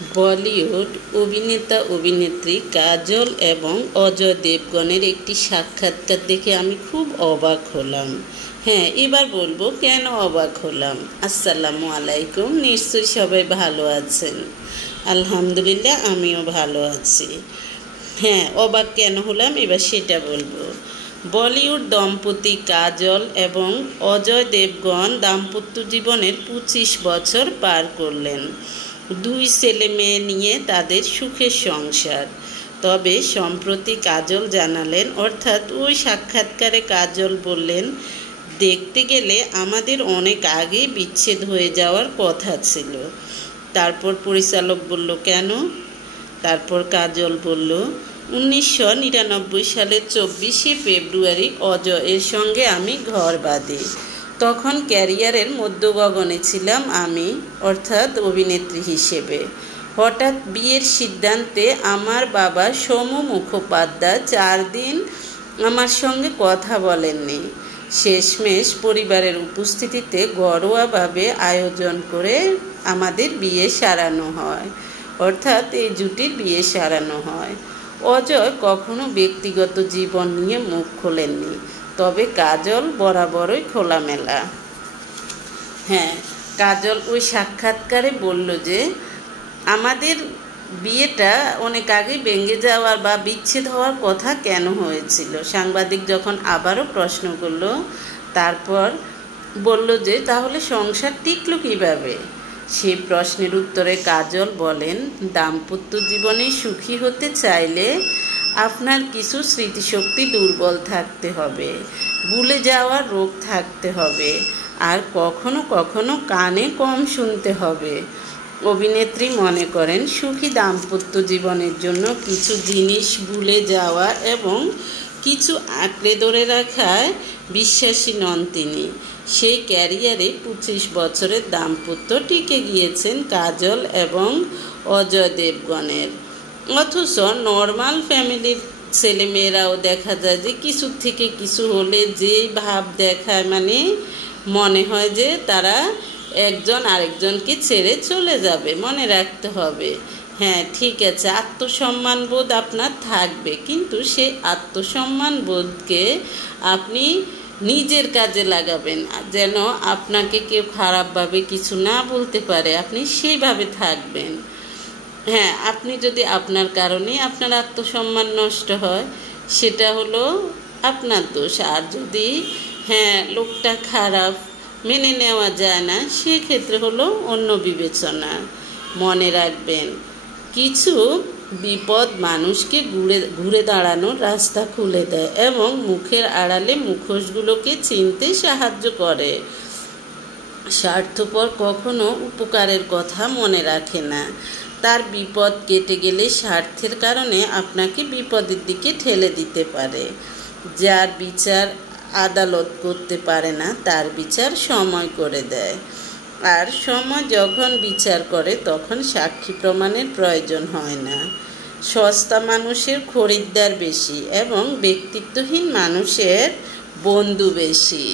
বলিউড অভিনেতা অভিনেত্রী কাজল এবং অজয় দেবগনের একটি সাক্ষাৎকার দেখে আমি খুব অবাক হলাম। হ্যাঁ, এবার বলবো কেন অবাক হলাম। আসসালামু আলাইকুম, নিশ্চয়ই সবাই ভালো আছেন। আলহামদুলিল্লাহ, আমিও ভালো আছি। হ্যাঁ, অবাক কেন হলাম এবার সেটা বলবো। বলিউড দম্পতি কাজল এবং অজয় দেবগন দাম্পত্য জীবনের 25 বছর পার করলেন। 2 ছেলে মেয়ে নিয়ে তাদের সুখের সংসার। তবে সম্প্রতি কাজল জানালেন, অর্থাৎ ওই সাক্ষাৎকারে কাজল বললেন, দেখতে গেলে আমাদের অনেক আগেই বিচ্ছেদ হয়ে যাওয়ার কথা ছিল। তারপর পরিচালক বলল, কেন? তারপর কাজল বলল, 1999 সালের 24শে ফেব্রুয়ারি অজয়ের সঙ্গে আমি ঘর বাঁধি। তখন ক্যারিয়ারের মধ্যগগনে ছিলাম আমি, অর্থাৎ অভিনেত্রী হিসেবে। হঠাৎ বিয়ের সিদ্ধান্তে আমার বাবা সোমু মুখোপাধ্যায় 4 দিন আমার সঙ্গে কথা বলেননি। শেষমেশ পরিবারের উপস্থিতিতে ঘরোয়াভাবে আয়োজন করে আমাদের বিয়ে সারানো হয়, অর্থাৎ এই জুটির বিয়ে সারানো হয়। অজয় কখনো ব্যক্তিগত জীবন নিয়ে মুখ খোলেননি, তবে কাজল বরাবরই খোলামেলা। হ্যাঁ, কাজল ওই সাক্ষাৎকারে বলল যে আমাদের বিয়েটা অনেক আগে ভেঙে যাওয়ার বা বিচ্ছেদ হওয়ার কথা কেন হয়েছিল। সাংবাদিক যখন আবারও প্রশ্ন করল, তারপর বলল যে তাহলে সংসার টিকলো কীভাবে। সেই প্রশ্নের উত্তরে কাজল বলেন, দাম্পত্য জীবনে সুখী হতে চাইলে আপনার কিছু স্মৃতিশক্তি দুর্বল থাকতে হবে, ভুলে যাওয়ার রোগ থাকতে হবে, আর কখনো কখনো কানে কম শুনতে হবে। অভিনেত্রী মনে করেন, সুখী দাম্পত্য জীবনের জন্য কিছু জিনিস ভুলে যাওয়া এবং কিছু আঁকড়ে ধরে রাখায় বিশ্বাসী নন তিনি। সেই ক্যারিয়ারে 25 বছরের দাম্পত্য টিকে গিয়েছেন কাজল এবং অজয় দেবগনের। অথচ নর্মাল ফ্যামিলির ছেলেমেয়েরাও দেখা যায় যে কিছু থেকে কিছু হলে যেই ভাব দেখায়, মানে মনে হয় যে তারা একজন আরেকজনকে ছেড়ে চলে যাবে। মনে রাখতে হবে, হ্যাঁ ঠিক আছে, আত্মসম্মান বোধ আপনার থাকবে, কিন্তু সেই আত্মসম্মান বোধকে আপনি নিজের কাজে লাগাবেন, যেন আপনাকে কেউ খারাপভাবে কিছু না বলতে পারে, আপনি সেইভাবে থাকবেন। হ্যাঁ, আপনি যদি আপনার কারণে আপনার আত্মসম্মান নষ্ট হয়, সেটা হলো আপনার দোষ। আর যদি লোকটা খারাপ, মেনে নেওয়া যায় না, সেক্ষেত্রে হলো অন্য বিবেচনা। মনে রাখবেন, কিছু বিপদ মানুষকে ঘুরে দাঁড়ানোর রাস্তা খুলে দেয় এবং মুখের আড়ালে মুখোশগুলোকে চিনতে সাহায্য করে। স্বার্থপর কখনো উপকারের কথা মনে রাখে না। তার বিপদ কেটে গেলে স্বার্থের কারণে আপনাকে বিপদের দিকে ঠেলে দিতে পারে। যার বিচার আদালত করতে পারে না, তার বিচার সময় করে দেয়। আর সময় যখন বিচার করে, তখন সাক্ষী প্রমাণের প্রয়োজন হয় না। সস্তা মানুষের খরিদ্দার বেশি এবং ব্যক্তিত্বহীন মানুষের বন্ধু বেশি।